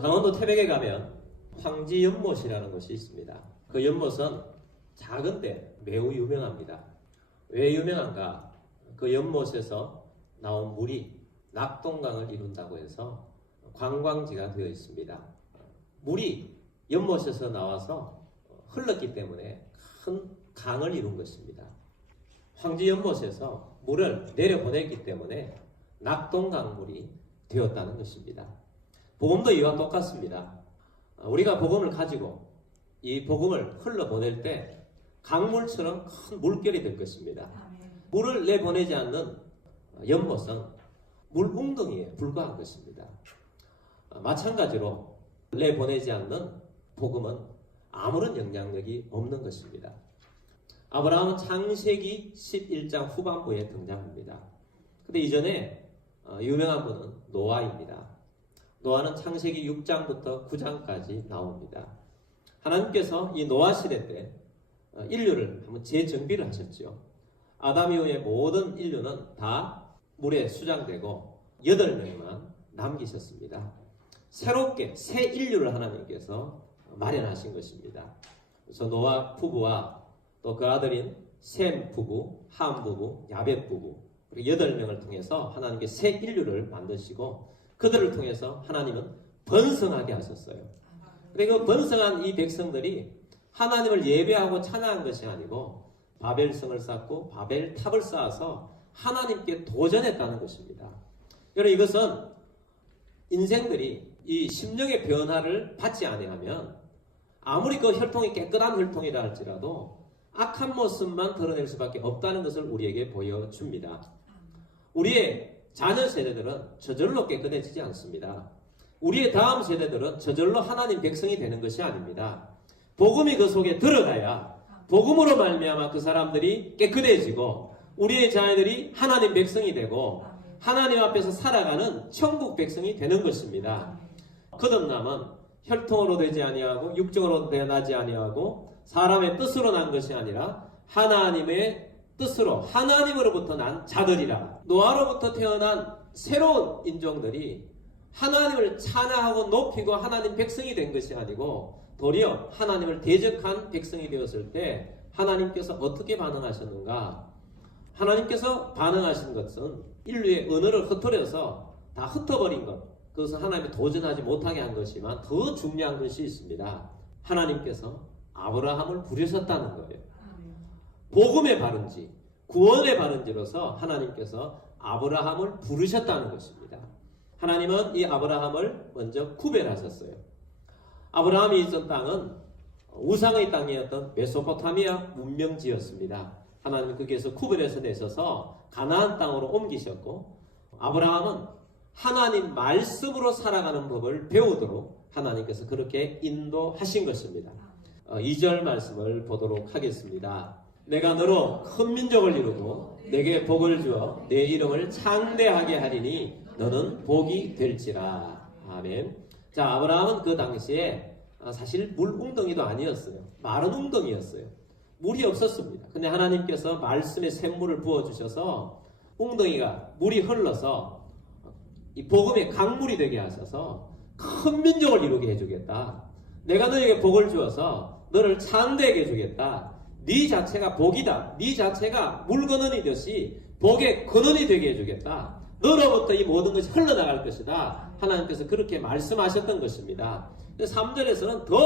강원도 태백에 가면 황지연못이라는 곳이 있습니다. 그 연못은 작은데 매우 유명합니다. 왜 유명한가? 그 연못에서 나온 물이 낙동강을 이룬다고 해서 관광지가 되어 있습니다. 물이 연못에서 나와서 흘렀기 때문에 큰 강을 이룬 것입니다. 황지연못에서 물을 내려보냈기 때문에 낙동강물이 되었다는 것입니다. 복음도 이와 똑같습니다. 우리가 복음을 가지고 이 복음을 흘러보낼 때 강물처럼 큰 물결이 될 것입니다. 물을 내보내지 않는 연못은 물웅덩이에 불과한 것입니다. 마찬가지로 내보내지 않는 복음은 아무런 영향력이 없는 것입니다. 아브라함은 창세기 11장 후반부에 등장합니다. 근데 이전에 유명한 분은 노아입니다. 노아는 창세기 6장부터 9장까지 나옵니다. 하나님께서 이 노아 시대 때 인류를 한번 재정비를 하셨죠. 아담 이후의 모든 인류는 다 물에 수장되고 8명만 남기셨습니다. 새롭게 새 인류를 하나님께서 마련하신 것입니다. 그래서 노아 부부와 또 그 아들인 셈 부부, 함 부부, 야벳 부부 그리고 8명을 통해서 하나님께 새 인류를 만드시고 그들을 통해서 하나님은 번성하게 하셨어요. 그리고 번성한 이 백성들이 하나님을 예배하고 찬양한 것이 아니고 바벨성을 쌓고 바벨탑을 쌓아서 하나님께 도전했다는 것입니다. 여러분 이것은 인생들이 이 심령의 변화를 받지 아니하면 아무리 그 혈통이 깨끗한 혈통이라 할지라도 악한 모습만 드러낼 수밖에 없다는 것을 우리에게 보여줍니다. 우리의 자녀 세대들은 저절로 깨끗해지지 않습니다. 우리의 다음 세대들은 저절로 하나님 백성이 되는 것이 아닙니다. 복음이 그 속에 들어가야 복음으로 말미암아 그 사람들이 깨끗해지고 우리의 자녀들이 하나님 백성이 되고 하나님 앞에서 살아가는 천국 백성이 되는 것입니다. 거듭남은 혈통으로 되지 아니하고 육정으로 나지 아니하고 사람의 뜻으로 난 것이 아니라 하나님의 뜻으로 하나님으로부터 난 자들이라. 노아로부터 태어난 새로운 인종들이 하나님을 찬양하고 높이고 하나님 백성이 된 것이 아니고 도리어 하나님을 대적한 백성이 되었을 때 하나님께서 어떻게 반응하셨는가? 하나님께서 반응하신 것은 인류의 언어를 흩어려서 다 흩어버린 것, 그것은 하나님이 도전하지 못하게 한 것이지만 더 중요한 것이 있습니다. 하나님께서 아브라함을 부르셨다는 거예요. 복음의 발언지, 구원의 발언지로서 하나님께서 아브라함을 부르셨다는 것입니다. 하나님은 이 아브라함을 먼저 구별하셨어요. 아브라함이 있던 땅은 우상의 땅이었던 메소포타미아 문명지였습니다. 하나님은 거기에서 구별해서 내셔서 가나안 땅으로 옮기셨고 아브라함은 하나님 말씀으로 살아가는 법을 배우도록 하나님께서 그렇게 인도하신 것입니다. 2절 말씀을 보도록 하겠습니다. 내가 너로 큰 민족을 이루고 내게 복을 주어 내 이름을 창대하게 하리니 너는 복이 될지라. 아멘. 자, 아브라함은 그 당시에 사실 물 웅덩이도 아니었어요. 마른 웅덩이였어요. 물이 없었습니다. 근데 하나님께서 말씀의 샘물을 부어주셔서 웅덩이가 물이 흘러서 이 복음의 강물이 되게 하셔서 큰 민족을 이루게 해주겠다. 내가 너에게 복을 주어서 너를 창대하게 해주겠다. 네 자체가 복이다. 네 자체가 물건원이듯이 복의 근원이 되게 해주겠다. 너로부터 이 모든 것이 흘러나갈 것이다. 하나님께서 그렇게 말씀하셨던 것입니다. 3절에서는 더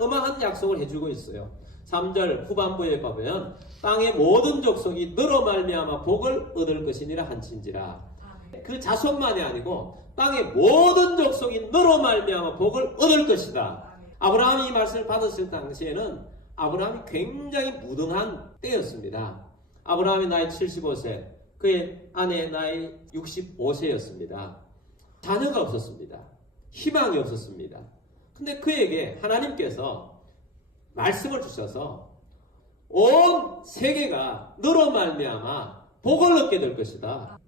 어마한 약속을 해주고 있어요. 3절 후반부에 보면 땅의 모든 족속이 너로 말미암아 복을 얻을 것이니라 한친지라. 그 자손만이 아니고 땅의 모든 족속이 너로 말미암아 복을 얻을 것이다. 아브라함이 이 말씀을 받았을 당시에는 아브라함이 굉장히 무능한 때였습니다. 아브라함이 나이 75세, 그의 아내의 나이 65세였습니다. 자녀가 없었습니다. 희망이 없었습니다. 근데 그에게 하나님께서 말씀을 주셔서 온 세계가 너로 말미암아 복을 얻게 될 것이다.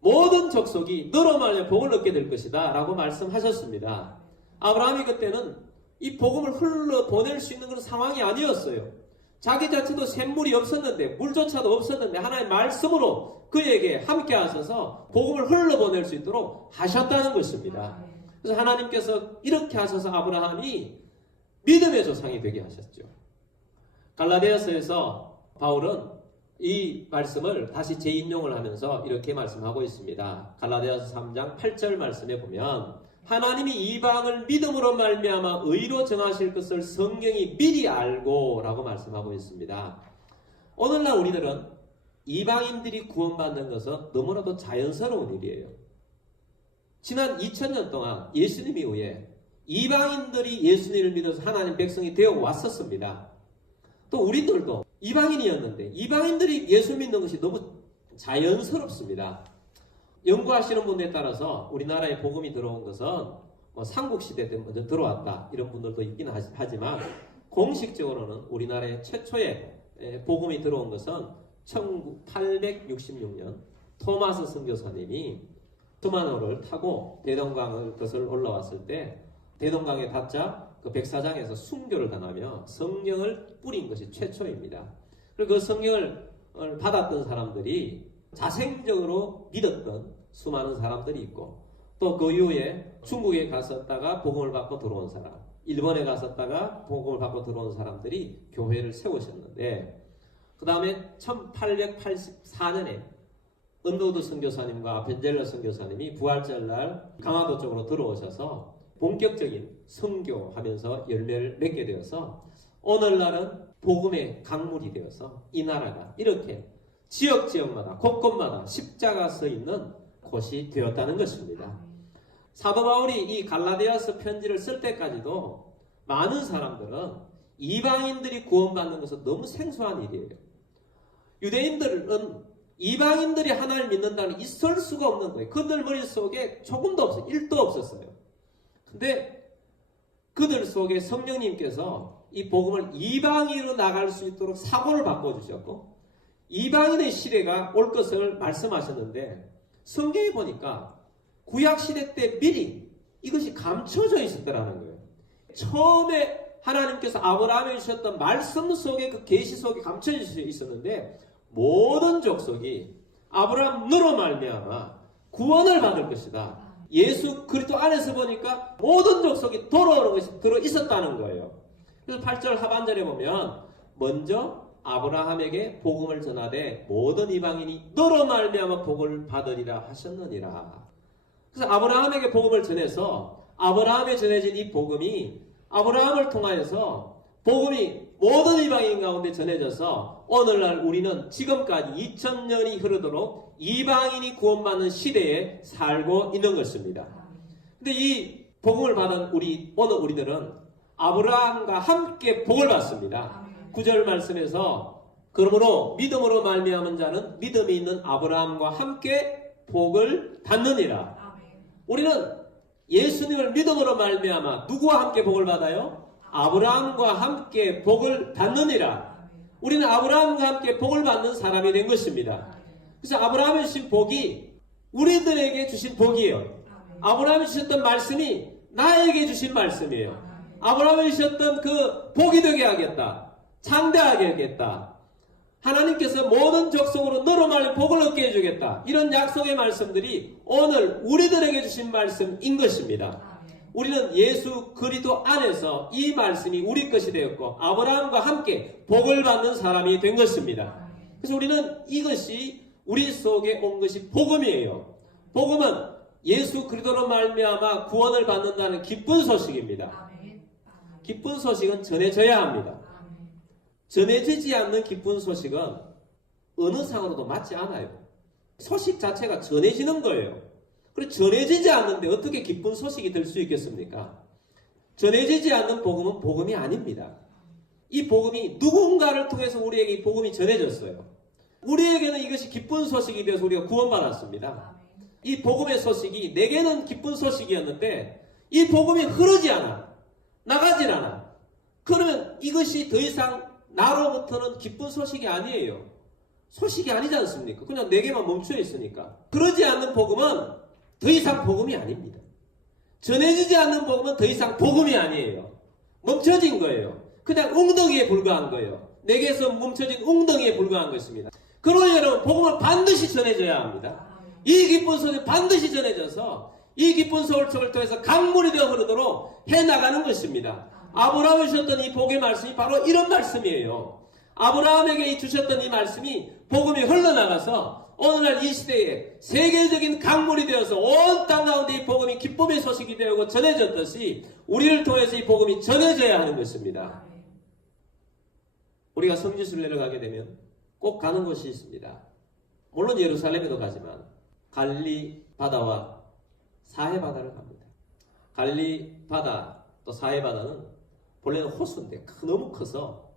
모든 족속이 너로 말미암아 복을 얻게 될 것이다 라고 말씀하셨습니다. 아브라함이 그때는 이 복음을 흘러보낼 수 있는 그런 상황이 아니었어요. 자기 자체도 샘물이 없었는데 물조차도 없었는데 하나님의 말씀으로 그에게 함께 하셔서 복음을 흘러보낼 수 있도록 하셨다는 것입니다. 그래서 하나님께서 이렇게 하셔서 아브라함이 믿음의 조상이 되게 하셨죠. 갈라디아서에서 바울은 이 말씀을 다시 재인용을 하면서 이렇게 말씀하고 있습니다. 갈라디아서 3장 8절 말씀에 보면 하나님이 이방을 믿음으로 말미암아 의로 정하실 것을 성경이 미리 알고 라고 말씀하고 있습니다. 오늘날 우리들은 이방인들이 구원받는 것은 너무나도 자연스러운 일이에요. 지난 2000년 동안 예수님 이후에 이방인들이 예수님을 믿어서 하나님 백성이 되어 왔었습니다. 또 우리들도 이방인이었는데 이방인들이 예수 믿는 것이 너무 자연스럽습니다. 연구하시는 분들에 따라서 우리나라에 복음이 들어온 것은 삼국시대 때 먼저 들어왔다 이런 분들도 있긴 하지만 공식적으로는 우리나라의 최초의 복음이 들어온 것은 1866년 토마스 선교사님이 수만호를 타고 대동강을 것을 올라왔을 때 대동강에 닿자 그 백사장에서 순교를 당하며 성경을 뿌린 것이 최초입니다. 그리고 그 성경을 받았던 사람들이 자생적으로 믿었던 수많은 사람들이 있고 또 그 이후에 중국에 갔었다가 복음을 받고 들어온 사람, 일본에 갔었다가 복음을 받고 들어온 사람들이 교회를 세우셨는데 그 다음에 1884년에 은도드 선교사님과 벤젤러 선교사님이 부활절날 강화도 쪽으로 들어오셔서 본격적인 선교하면서 열매를 맺게 되어서 오늘날은 복음의 강물이 되어서 이 나라가 이렇게 지역마다 곳곳마다 십자가 서 있는 곳이 되었다는 것입니다. 사도 바울이 이 갈라디아서 편지를 쓸 때까지도 많은 사람들은 이방인들이 구원받는 것은 너무 생소한 일이에요. 유대인들은 이방인들이 하나님을 믿는다는 있을 수가 없는 거예요. 그들 머릿속에 조금도 없어요. 1도 없었어요. 근데 그들 속에 성령님께서 이 복음을 이방인으로 나갈 수 있도록 사고를 바꿔주셨고 이방인의 시대가 올 것을 말씀하셨는데 성경에 보니까 구약시대 때 미리 이것이 감춰져 있었더라는 거예요. 처음에 하나님께서 아브라함에 주셨던 말씀 속에 그 계시 속에 감춰져 있었는데 모든 족속이 아브라함으로 말미암아 구원을 받을 것이다. 예수 그리스도 안에서 보니까 모든 족속이 돌아오는 것이 들어 있었다는 거예요. 그래서 8절 하반절에 보면 먼저 아브라함에게 복음을 전하되 모든 이방인이 너로 말미암아 복을 받으리라 하셨느니라. 그래서 아브라함에게 복음을 전해서 아브라함에 전해진 이 복음이 아브라함을 통하여서 복음이 모든 이방인 가운데 전해져서 오늘날 우리는 지금까지 2000년이 흐르도록 이방인이 구원받는 시대에 살고 있는 것입니다. 근데 이 복음을 받은 오늘 우리들은 아브라함과 함께 복을 받습니다. 9절 말씀에서 그러므로 믿음으로 말미암은 자는 믿음이 있는 아브라함과 함께 복을 받느니라. 우리는 예수님을 믿음으로 말미암아 누구와 함께 복을 받아요? 아브라함과 함께 복을 받느니라. 우리는 아브라함과 함께 복을 받는 사람이 된 것입니다. 그래서 아브라함이 주신 복이 우리들에게 주신 복이에요. 아브라함이 주셨던 말씀이 나에게 주신 말씀이에요. 아브라함이 주셨던 그 복이 되게 하겠다. 창대하게 하겠다. 하나님께서 모든 족속으로 너로 말미 복을 얻게 해주겠다. 이런 약속의 말씀들이 오늘 우리들에게 주신 말씀인 것입니다. 우리는 예수 그리스도 안에서 이 말씀이 우리 것이 되었고 아브라함과 함께 복을 받는 사람이 된 것입니다. 그래서 우리는 이것이 우리 속에 온 것이 복음이에요. 복음은 예수 그리스도로 말미암아 구원을 받는다는 기쁜 소식입니다. 기쁜 소식은 전해져야 합니다. 전해지지 않는 기쁜 소식은 어느 상으로도 맞지 않아요. 소식 자체가 전해지는 거예요. 그리고 전해지지 않는데 어떻게 기쁜 소식이 될 수 있겠습니까? 전해지지 않는 복음은 복음이 아닙니다. 이 복음이 누군가를 통해서 우리에게 이 복음이 전해졌어요. 우리에게는 이것이 기쁜 소식이 되어서 우리가 구원받았습니다. 이 복음의 소식이 내게는 기쁜 소식이었는데 이 복음이 흐르지 않아. 나가질 않아. 그러면 이것이 더 이상 나로부터는 기쁜 소식이 아니에요. 소식이 아니지 않습니까? 그냥 내게만 멈춰 있으니까. 그러지 않는 복음은 더 이상 복음이 아닙니다. 전해지지 않는 복음은 더 이상 복음이 아니에요. 멈춰진 거예요. 그냥 웅덩이에 불과한 거예요. 내게서 멈춰진 웅덩이에 불과한 것입니다. 그러니 여러분 복음을 반드시 전해져야 합니다. 이 기쁜 소식 반드시 전해져서 이 깊은 소울청을 통해서 강물이 되어 흐르도록 해나가는 것입니다. 아브라함이 주셨던 이 복의 말씀이 바로 이런 말씀이에요. 아브라함에게 주셨던 이 말씀이 복음이 흘러나가서 오늘날 이 시대에 세계적인 강물이 되어서 온 땅 가운데 이 복음이 기쁨의 소식이 되고 전해졌듯이 우리를 통해서 이 복음이 전해져야 하는 것입니다. 우리가 성지순례를 내려가게 되면 꼭 가는 곳이 있습니다. 물론 예루살렘에도 가지만 갈릴리 바다와 사해 바다를 갑니다. 갈릴리 바다 또 사해 바다는 본래는 호수인데 너무 커서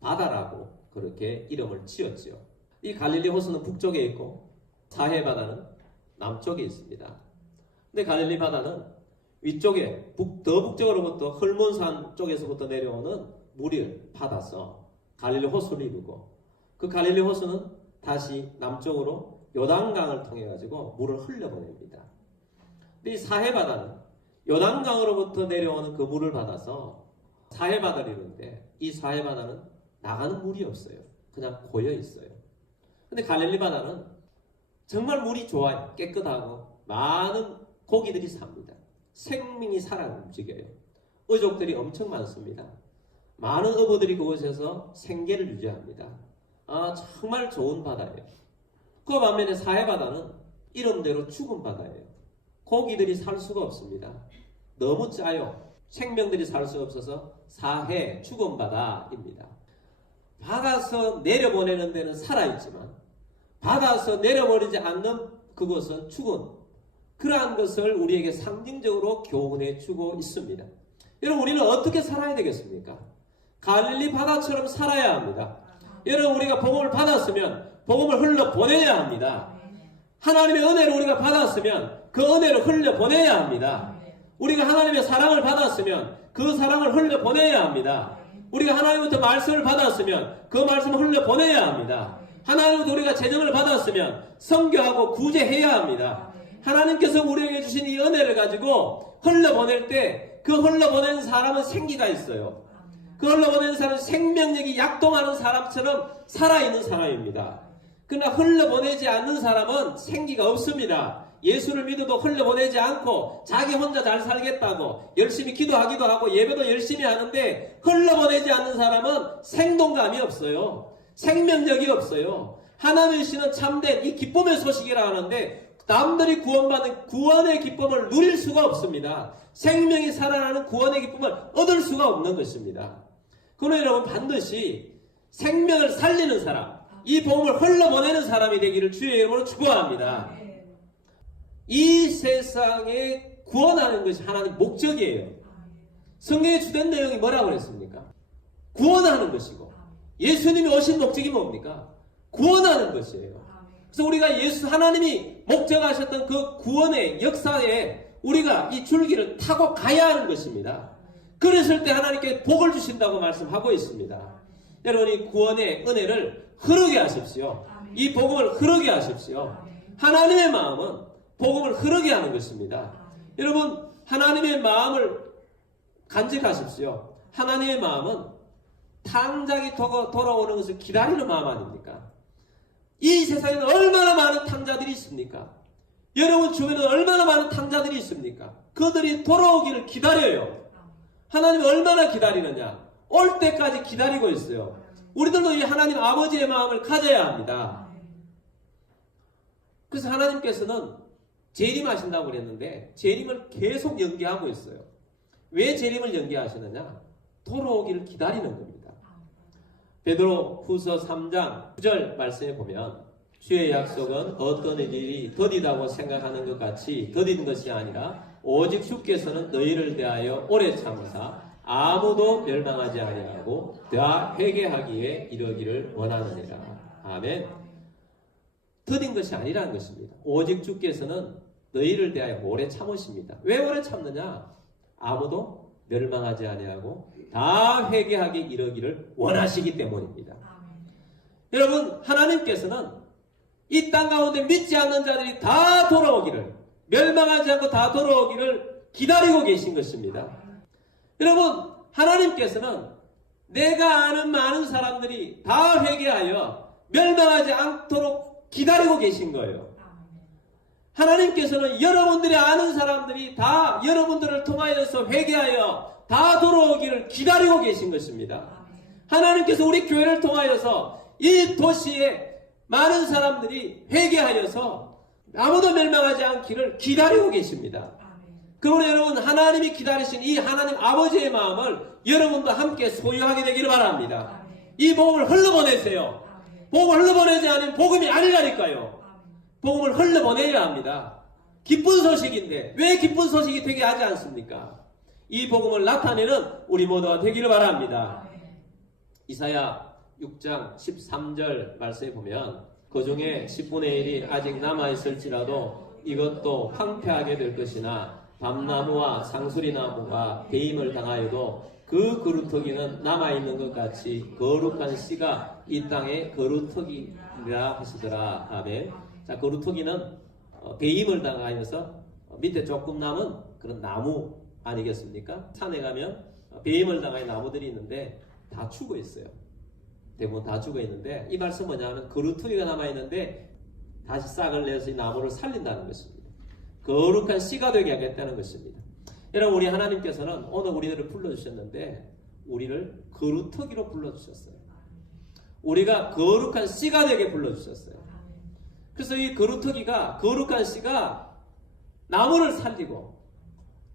바다라고 그렇게 이름을 지었지요. 이 갈릴리 호수는 북쪽에 있고 사해 바다는 남쪽에 있습니다. 근데 갈릴리 바다는 위쪽에 더 북쪽으로부터 헐몬산 쪽에서부터 내려오는 물을 받아서 갈릴리 호수를 이루고 그 갈릴리 호수는 다시 남쪽으로 요단강을 통해 가지고 물을 흘려보냅니다. 근데 이 사해 바다는 요단강으로부터 내려오는 그 물을 받아서 사해 바다를 이루는데 이 사해 바다는 나가는 물이 없어요. 그냥 고여 있어요. 근데 갈릴리 바다는 정말 물이 좋아요. 깨끗하고 많은 고기들이 삽니다. 생명이 살아 움직여요. 어족들이 엄청 많습니다. 많은 어부들이 그곳에서 생계를 유지합니다. 정말 좋은 바다예요. 그 반면에 사해 바다는 이름대로 죽은 바다예요. 고기들이 살 수가 없습니다. 너무 짜요. 생명들이 살 수 없어서 사해 죽은 바다입니다. 받아서 내려보내는 데는 살아있지만 받아서 내려버리지 않는 그것은 죽은 그러한 것을 우리에게 상징적으로 교훈해 주고 있습니다. 여러분 우리는 어떻게 살아야 되겠습니까? 갈릴리 바다처럼 살아야 합니다. 여러분 우리가 복음을 받았으면 복음을 흘려보내야 합니다. 하나님의 은혜를 우리가 받았으면 그 은혜를 흘려보내야 합니다. 우리가 하나님의 사랑을 받았으면 그 사랑을 흘려보내야 합니다. 우리가 하나님부터 말씀을 받았으면 그 말씀을 흘려보내야 합니다. 하나님부터 우리가 재정을 받았으면 선교하고 구제해야 합니다. 하나님께서 우리에게 주신 이 은혜를 가지고 흘려보낼 때 그 흘려보내는 사람은 생기가 있어요. 그 흘려보내는 사람은 생명력이 약동하는 사람처럼 살아있는 사람입니다. 그러나 흘려보내지 않는 사람은 생기가 없습니다. 예수를 믿어도 흘려보내지 않고 자기 혼자 잘 살겠다고 열심히 기도하기도 하고 예배도 열심히 하는데 흘려보내지 않는 사람은 생동감이 없어요. 생명력이 없어요. 하나님의 신은 참된 이 기쁨의 소식이라 하는데 남들이 구원받는 구원의 기쁨을 누릴 수가 없습니다. 생명이 살아나는 구원의 기쁨을 얻을 수가 없는 것입니다. 그러나 여러분 반드시 생명을 살리는 사람, 이 복음을 흘러보내는 사람이 되기를 주의 이름으로 축원합니다. 이 세상에 구원하는 것이 하나님의 목적이에요. 성경의 주된 내용이 뭐라고 그랬습니까? 구원하는 것이고 예수님이 오신 목적이 뭡니까? 구원하는 것이에요. 그래서 우리가 하나님이 목적하셨던 그 구원의 역사에 우리가 이 줄기를 타고 가야 하는 것입니다. 그랬을 때 하나님께 복을 주신다고 말씀하고 있습니다. 여러분 이 구원의 은혜를 흐르게 하십시오. 이 복음을 흐르게 하십시오. 하나님의 마음은 복음을 흐르게 하는 것입니다. 여러분 하나님의 마음을 간직하십시오. 하나님의 마음은 탕자기 돌아오는 것을 기다리는 마음 아닙니까? 이 세상에는 얼마나 많은 탕자들이 있습니까? 여러분 주변에는 얼마나 많은 탕자들이 있습니까? 그들이 돌아오기를 기다려요. 하나님이 얼마나 기다리느냐? 올 때까지 기다리고 있어요. 우리들도 이 하나님 아버지의 마음을 가져야 합니다. 그래서 하나님께서는 재림하신다고 그랬는데 재림을 계속 연기하고 있어요. 왜 재림을 연기하시느냐? 돌아오기를 기다리는 겁니다. 베드로 후서 3장 9절 말씀에 보면 주의 약속은 어떤 일이 더디다고 생각하는 것 같이 더딘 것이 아니라 오직 주께서는 너희를 대하여 오래 참으사 아무도 멸망하지 아니하고 다 회개하기에 이르기를 원하느니라. 아멘. 더딘 것이 아니라는 것입니다. 오직 주께서는 너희를 대하여 오래 참으십니다. 왜 오래 참느냐? 아무도 멸망하지 아니하고 다 회개하기 이르기를 원하시기 때문입니다. 여러분 하나님께서는 이 땅 가운데 믿지 않는 자들이 다 돌아오기를 멸망하지 않고 다 돌아오기를 기다리고 계신 것입니다. 여러분 하나님께서는 내가 아는 많은 사람들이 다 회개하여 멸망하지 않도록 기다리고 계신 거예요. 하나님께서는 여러분들이 아는 사람들이 다 여러분들을 통하여서 회개하여 다 돌아오기를 기다리고 계신 것입니다. 하나님께서 우리 교회를 통하여서 이 도시에 많은 사람들이 회개하여서 아무도 멸망하지 않기를 기다리고 계십니다. 그러므로 여러분, 하나님이 기다리신 이 하나님 아버지의 마음을 여러분도 함께 소유하게 되기를 바랍니다. 이 복음을 흘러보내세요. 복음을 흘러보내지 않으면 복음이 아니라니까요. 복음을 흘러보내야 합니다. 기쁜 소식인데 왜 기쁜 소식이 되게 하지 않습니까? 이 복음을 나타내는 우리 모두가 되기를 바랍니다. 이사야 6장 13절 말씀에 보면 그 중에 10분의 1이 아직 남아있을지라도 이것도 황폐하게 될 것이나 밤나무와 상수리나무가 배임을 당하여도 그 그루터기는 남아있는 것 같이 거룩한 씨가 이 땅의 그루터기라 하시더라. 아멘. 자, 그루터기는 배임을 당하여서 밑에 조금 남은 그런 나무 아니겠습니까? 산에 가면 배임을 당한 나무들이 있는데 다 죽어 있어요. 대부분 다 죽어 있는데 이 말씀 뭐냐면 그루터기가 남아있는데 다시 싹을 내서 이 나무를 살린다는 것입니다. 거룩한 씨가 되게 하겠다는 것입니다. 여러분, 우리 하나님께서는 오늘 우리들을 불러주셨는데 우리를 그루터기로 불러주셨어요. 우리가 거룩한 씨가 되게 불러주셨어요. 그래서 이 그루터기가, 거룩한 씨가 나무를 살리고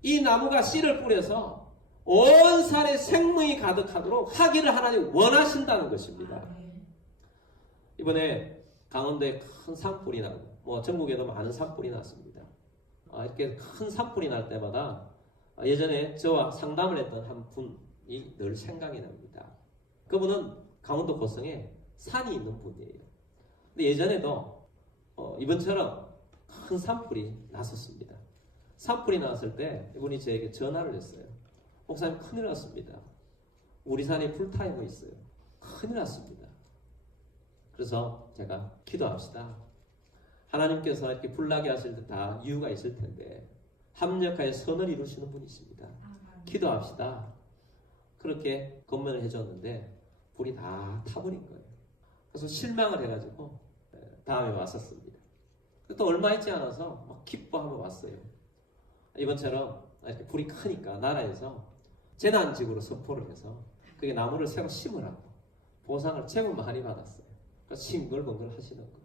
이 나무가 씨를 뿌려서 온 산에 생명이 가득하도록 하기를 하나님 원하신다는 것입니다. 이번에 강원도에 큰 산불이 나고 전국에도 많은 산불이 났습니다. 이렇게 큰 산불이 날 때마다 예전에 저와 상담을 했던 한 분이 늘 생각이 납니다. 그분은 강원도 고성에 산이 있는 분이에요. 근데 예전에도 이번처럼 큰 산불이 났었습니다. 산불이 났을 때 이분이 저에게 전화를 했어요. 목사님, 큰일 났습니다. 우리 산이 불타고 있어요. 큰일 났습니다. 그래서 제가 기도합시다. 하나님께서 이렇게 불나게 하실 때 다 이유가 있을 텐데 합력하여 선을 이루시는 분이십니다. 기도합시다. 그렇게 건면을 해줬는데 불이 다 타버린 거예요. 그래서 실망을 해가지고 다음에 왔었습니다. 또 얼마 있지 않아서 막 기뻐하며 왔어요. 이번처럼 이렇게 불이 크니까 나라에서 재난지구로 선포를 해서 그게 나무를 새로 심으라고 보상을 제법 많이 받았어요. 그래서 싱글벙글 하시는 거예요.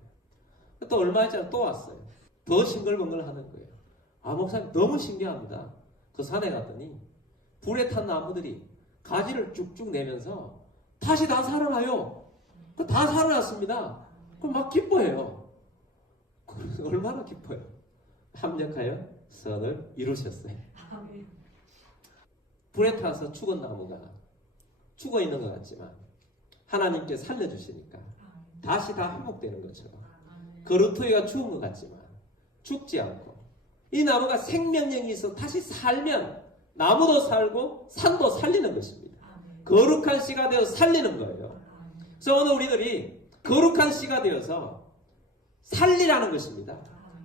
또 얼마 있지 않아 또 왔어요. 더 싱글벙글 하는 거예요. 목사님, 너무 신기합니다. 그 산에 갔더니 불에 탄 나무들이 가지를 쭉쭉 내면서 다시 다 살아나요. 다 살아났습니다. 그럼 막 기뻐해요. 얼마나 기뻐요. 합력하여 선을 이루셨어요. 불에 타서 죽은 나무가 죽어 있는 것 같지만 하나님께 살려주시니까 다시 다 회복되는 것처럼 그루터기가 죽은 것 같지만 죽지 않고 이 나무가 생명력이 있어 다시 살면 나무도 살고 산도 살리는 것입니다. 거룩한 씨가 되어 살리는 거예요. 그래서 오늘 우리들이 거룩한 씨가 되어서 살리라는 것입니다.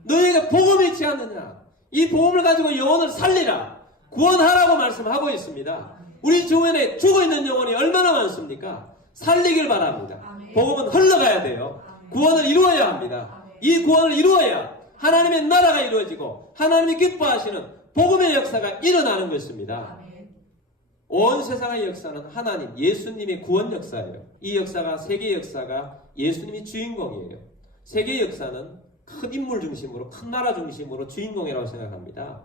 너희가 복음을 잊지 않느냐? 이 복음을 가지고 영혼을 살리라. 구원하라고 말씀하고 있습니다. 우리 주변에 죽어있는 영혼이 얼마나 많습니까? 살리길 바랍니다. 복음은 흘러가야 돼요. 구원을 이루어야 합니다. 이 구원을 이루어야 하나님의 나라가 이루어지고 하나님이 기뻐하시는 복음의 역사가 일어나는 것입니다. 온 세상의 역사는 하나님, 예수님의 구원 역사예요. 이 역사가, 세계 역사가 예수님이 주인공이에요. 세계 역사는 큰 인물 중심으로, 큰 나라 중심으로 주인공이라고 생각합니다.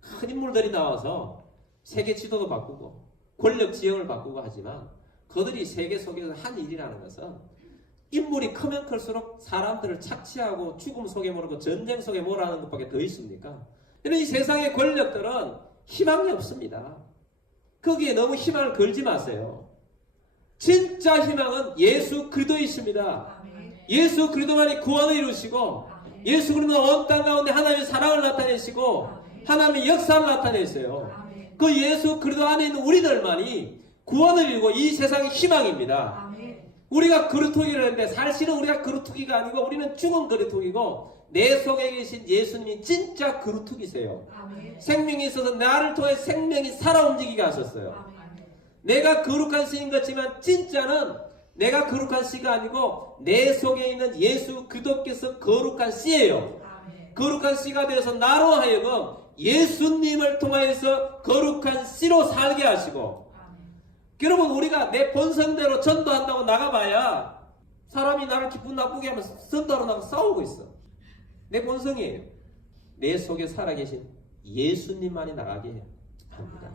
큰 인물들이 나와서 세계 지도도 바꾸고 권력 지형을 바꾸고 하지만 그들이 세계 속에서 한 일이라는 것은 인물이 크면 클수록 사람들을 착취하고 죽음 속에 몰고 전쟁 속에 몰아하는 것밖에 더 있습니까? 이런 이 세상의 권력들은 희망이 없습니다. 거기에 너무 희망을 걸지 마세요. 진짜 희망은 예수 그리스도이십니다. 예수 그리스도만이 구원을 이루시고 예수 그리스도는 온 땅 가운데 하나님의 사랑을 나타내시고 하나님의 역사를 나타내세요. 그 예수 그리스도 안에 있는 우리들만이 구원을 이루고 이 세상의 희망입니다. 우리가 그루터기를 했는데 사실은 우리가 그루터기가 아니고 우리는 죽은 그루터기고 내 속에 계신 예수님이 진짜 그루터기세요. 생명이 있어서 나를 통해 생명이 살아 움직이게 하셨어요. 내가 거룩한 씨인 것지만 진짜는 내가 거룩한 씨가 아니고 내 속에 있는 예수 그리스도께서 거룩한 씨예요. 거룩한 씨가 되어서 나로 하여금 예수님을 통하여서 거룩한 씨로 살게 하시고, 여러분, 우리가 내 본성대로 전도한다고 나가봐야 사람이 나를 기분 나쁘게 하면 전도하러 나가 싸우고 있어. 내 본성이에요. 내 속에 살아계신 예수님만이 나가게 합니다.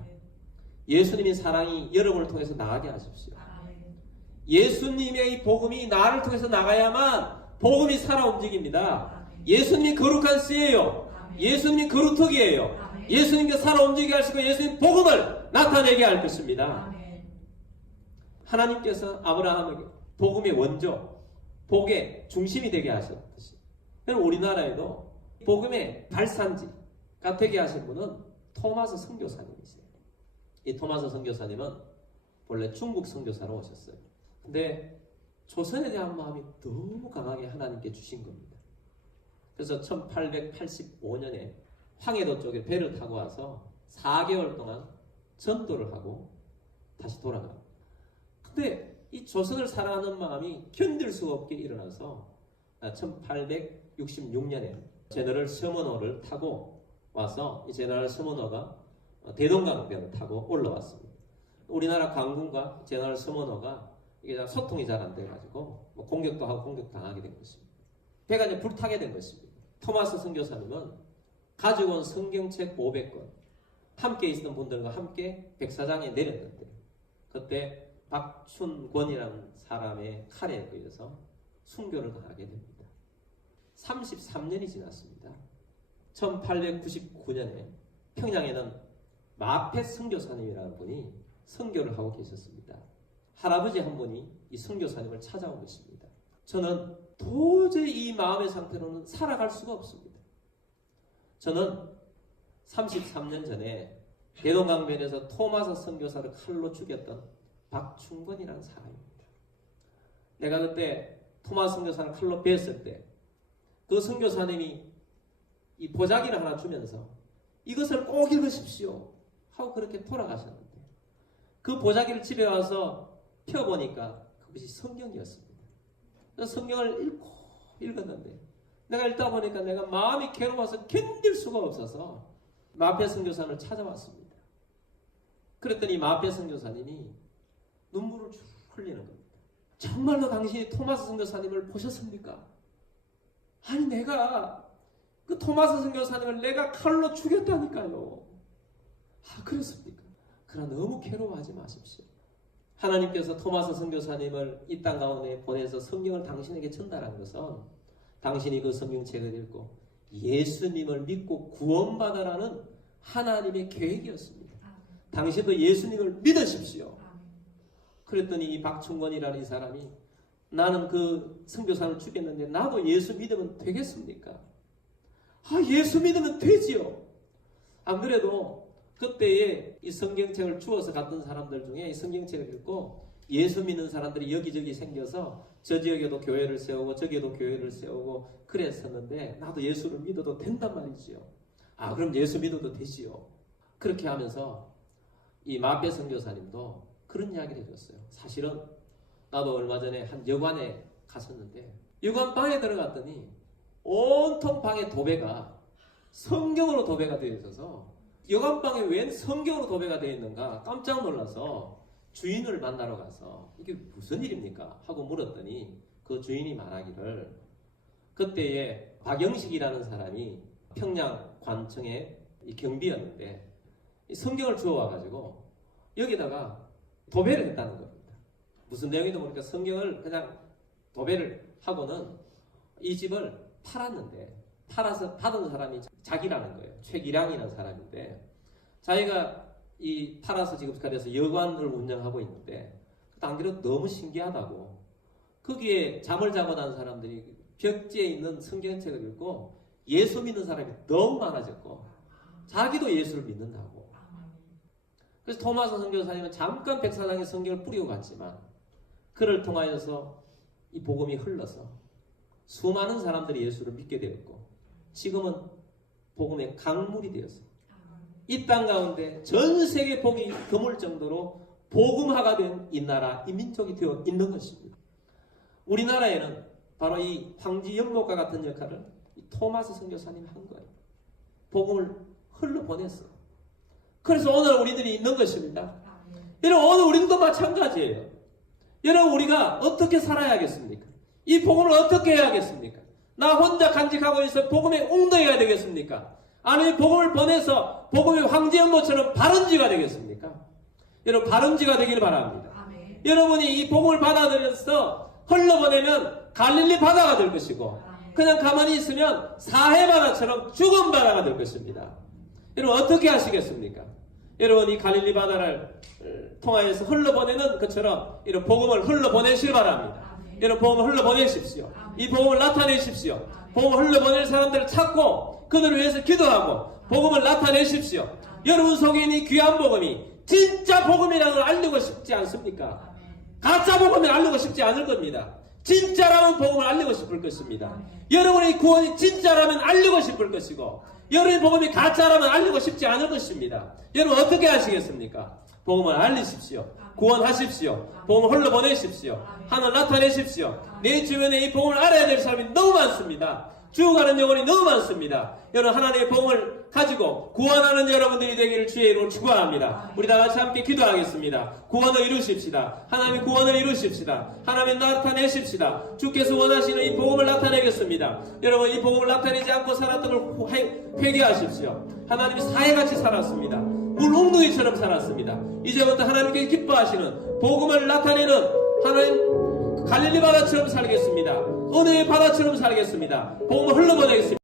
예수님의 사랑이 여러분을 통해서 나가게 하십시오. 예수님의 이 복음이 나를 통해서 나가야만 복음이 살아 움직입니다. 예수님이 거룩한 씨예요. 예수님이 거룩턱이에요. 예수님께 살아 움직이게 하시고 예수님 복음을 나타내게 할 것입니다. 하나님께서 아브라함에게 복음의 원조, 복의 중심이 되게 하셨듯이, 우리나라에도 복음의 발산지가 되게 하신 분은 토마스 선교사님이세요. 이 토마스 선교사님은 원래 중국 선교사로 오셨어요. 근데 조선에 대한 마음이 너무 강하게 하나님께 주신 겁니다. 그래서 1885년에 황해도 쪽에 배를 타고 와서 4개월 동안 전도를 하고 다시 돌아갑니다. 근데 이 조선을 사랑하는 마음이 견딜 수 없게 일어나서 1866년에 제너럴 서머너를 타고 와서 이 제너럴 서머너가 대동강변을 타고 올라왔습니다. 우리나라 강군과 제너럴 서머너가 이게 소통이 잘 안 돼가지고 공격도 하고 공격당하게 된 것입니다. 배가 이제 불타게 된 것입니다. 토마스 선교사님은 가지고 온 성경책 500권, 함께 있었던 분들과 함께 백사장에 내렸는데, 그때 박춘권이라는 사람의 칼에 의해서 순교를 당하게 됩니다. 33년이 지났습니다. 1899년에 평양에는 마페 선교사님이라는 분이 선교를 하고 계셨습니다. 할아버지 한 분이 이 선교사님을 찾아온 것입니다. 저는 도저히 이 마음의 상태로는 살아갈 수가 없습니다. 저는 33년 전에 대동강변에서 토마스 선교사를 칼로 죽였던 박충건이라는 사람입니다. 내가 그때 토마스 선교사를 칼로 베었을 때 그 선교사님이 이 보자기를 하나 주면서 이것을 꼭 읽으십시오 하고 그렇게 돌아가셨는데, 그 보자기를 집에 와서 펴보니까 그것이 성경이었습니다. 그래서 성경을 읽었는데, 내가 읽다 보니까 내가 마음이 괴로워서 견딜 수가 없어서 마페 선교사님을 찾아왔습니다. 그랬더니 마페 선교사님이 눈물을 쭉 흘리는 겁니다. 정말로 당신이 토마스 선교사님을 보셨습니까? 아니, 내가 그 토마스 선교사님을 내가 칼로 죽였다니까요. 아, 그렇습니까? 그러나 너무 괴로워하지 마십시오. 하나님께서 토마스 선교사님을 이 땅 가운데 보내서 성경을 당신에게 전달한 것은 당신이 그 성경책을 읽고 예수님을 믿고 구원받으라는 하나님의 계획이었습니다. 당신도 예수님을 믿으십시오. 그랬더니 이 박충건이라는 이 사람이, 나는 그 선교사를 죽였는데 나도 예수 믿으면 되겠습니까? 아, 예수 믿으면 되지요. 안 그래도 그때에 이 성경책을 주워서 갔던 사람들 중에 이 성경책을 읽고 예수 믿는 사람들이 여기저기 생겨서 저 지역에도 교회를 세우고 저기에도 교회를 세우고 그랬었는데, 나도 예수를 믿어도 된단 말이지요. 아, 그럼 예수 믿어도 되지요. 그렇게 하면서 이 마페 선교사님도 그런 이야기를 해줬어요. 사실은 나도 얼마 전에 한 여관에 갔었는데, 여관 방에 들어갔더니 온통 방에 도배가 성경으로 도배가 되어 있어서, 여관 방에 웬 성경으로 도배가 되어 있는가 깜짝 놀라서 주인을 만나러 가서 이게 무슨 일입니까? 하고 물었더니 그 주인이 말하기를, 그때에 박영식이라는 사람이 평양 관청의 경비였는데 성경을 주워와가지고 여기다가 도배를 했다는 겁니다. 무슨 내용인지 모르니까 성경을 그냥 도배를 하고는 이 집을 팔았는데, 팔아서 받은 사람이 자기라는 거예요. 최기량이라는 사람인데, 자기가 이 팔아서 지금 그래서 여관을 운영하고 있는데, 안 그래도 너무 신기하다고, 거기에 잠을 자고 난 사람들이 벽지에 있는 성경책을 읽고 예수 믿는 사람이 너무 많아졌고 자기도 예수를 믿는다고. 그래서 토마스 선교사님은 잠깐 백사장에 성경을 뿌리고 갔지만 그를 통하여서 이 복음이 흘러서 수많은 사람들이 예수를 믿게 되었고, 지금은 복음의 강물이 되어서 이 땅 가운데 전 세계 복이 드물 정도로 복음화가 된 이 나라, 이 민족이 되어 있는 것입니다. 우리나라에는 바로 이 황지 연못과 같은 역할을 토마스 선교사님이 한 거예요. 복음을 흘러보냈어. 그래서 오늘 우리들이 있는 것입니다. 여러분, 오늘 우리도 마찬가지예요. 여러분, 우리가 어떻게 살아야겠습니까? 이 복음을 어떻게 해야겠습니까? 나 혼자 간직하고 있어 복음에 웅덩이가 되겠습니까? 아니면 복음을 보내서 복음의 황제연못처럼 발원지가 되겠습니까? 여러분, 발원지가 되기를 바랍니다. 아멘. 여러분이 이 복음을 받아들여서 흘러보내면 갈릴리 바다가 될 것이고, 그냥 가만히 있으면 사해 바다처럼 죽은 바다가 될 것입니다. 여러분, 어떻게 하시겠습니까? 여러분, 이 갈릴리 바다를 통하여서 흘러보내는 것처럼 이런 복음을 흘러보내시길 바랍니다. 여러분, 복음을 흘러보내십시오. 이 복음을 나타내십시오. 복음을 흘러보낼 사람들을 찾고 그들을 위해서 기도하고 복음을 나타내십시오. 여러분 속에 있는 이 귀한 복음이 진짜 복음이라는 걸 알리고 싶지 않습니까? 가짜 복음을 알리고 싶지 않을 겁니다. 진짜라는 복음을 알리고 싶을 것입니다. 여러분의 구원이 진짜라면 알리고 싶을 것이고, 여러분의 복음이 가짜라면 알리고 싶지 않을 것입니다. 여러분, 어떻게 하시겠습니까? 복음을 알리십시오. 구원하십시오. 복음을 흘러보내십시오. 하나님 나타내십시오. 내 주변에 이 복음을 알아야 될 사람이 너무 많습니다. 죽어가는 영혼이 너무 많습니다. 여러분, 하나님의 복음을 가지고 구원하는 여러분들이 되기를 주의 이름으로 축원합니다. 우리 다 같이 함께 기도하겠습니다. 구원을 이루십시다. 하나님의 구원을 이루십시다. 하나님 나타내십시다. 주께서 원하시는 이 복음을 나타내겠습니다. 여러분, 이 복음을 나타내지 않고 살았던 걸 회개하십시오. 하나님이 사해같이 살았습니다. 물웅덩이처럼 살았습니다. 이제부터 하나님께 기뻐하시는 복음을 나타내는 하나님 갈릴리 바다처럼 살겠습니다. 은혜의 바다처럼 살겠습니다. 복음을 흘러보내겠습니다.